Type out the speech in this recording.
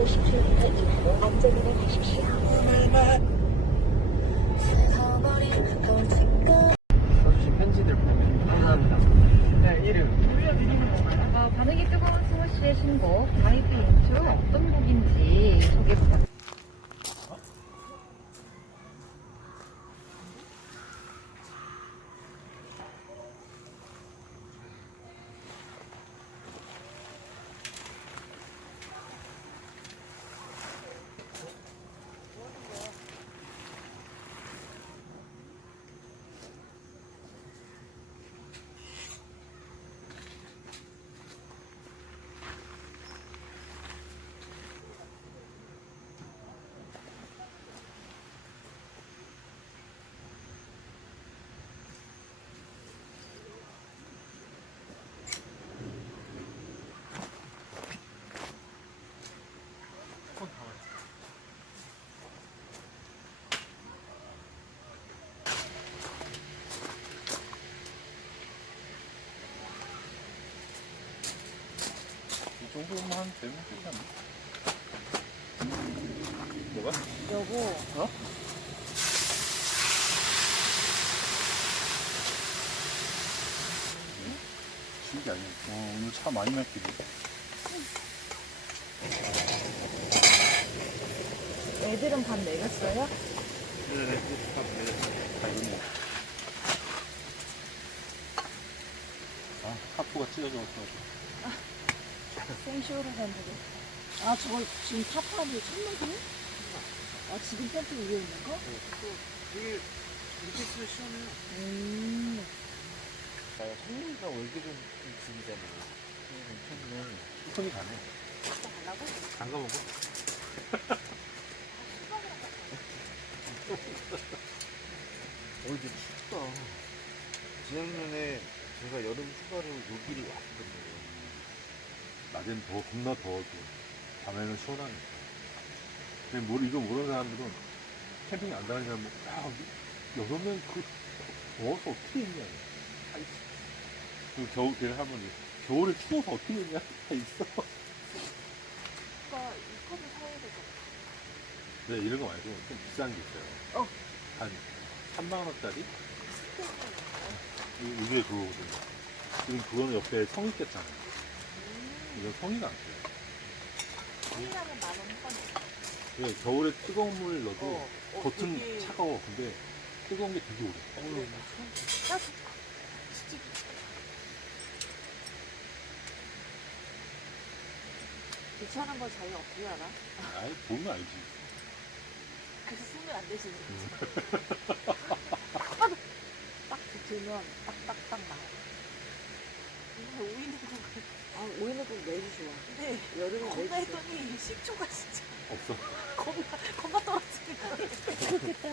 50km 이하로 안전운행 하십시오. 써주신 편지들 보면 감사합니다. 네, 이름. 올려드리는 건가요? 반응이 뜨거운 승우 씨의 신곡 바이비 인트 어떤 곡인지 소개 부탁드립니다. 이 정도만 되면 되지 않나? 뭐가? 여보, 진짜 아니야. 오늘 차 많이 막히네. 애들은 밥 내렸어요? 네네. 다 익었네. 아, 하프가 찢어져서. 생쇼를 한다고. 아, 저걸 지금 타파를 천막이네? 아, 지금 텐트 위에 있는 거? 되게 이렇게 쓰면 시원해요. 성민이가 월급은 좀 줄이잖아. 괜찮네. 손이 가네. 달라고? 안 가먹어? 이제 춥다. 지난번에 제가 여름 휴가로 여기를 왔거든요. 낮엔 겁나 더워도 밤에는 시원하니까. 근데 이거 모르는 사람들은 캠핑 안 다니는 사람은 여름엔 더워서 어떻게 했냐. 다 있어. 그 걔를 할머니 겨울에 추워서 어떻게 했냐. 다 있어. 오빠, 이 컵을 사야 될 것 같아. 네, 이런 거 말고 좀 비싼 게 있어요. 한 3만 원짜리? 요즘에 그거거든요. 지금 그거는 옆에 성이 꼈잖아요. 이건 성이가 안 껴요. 성이라면 만원 한 네, 겨울에 뜨거운 물 넣어도 겉은 차가워. 근데 뜨거운 게 되게 오래. 귀찮은 걸 자기가 어떻게 알아? 아이, 보면 알지. 그래서 쓰면 안 되시는 딱 붙으면 딱딱딱 나와. 오이는 아, 오이는 꼭 매주 좋아. 근데 여름에 겁나 했더니 식초가 진짜 없어. 겁나 떨어지는 거야. 좋겠다.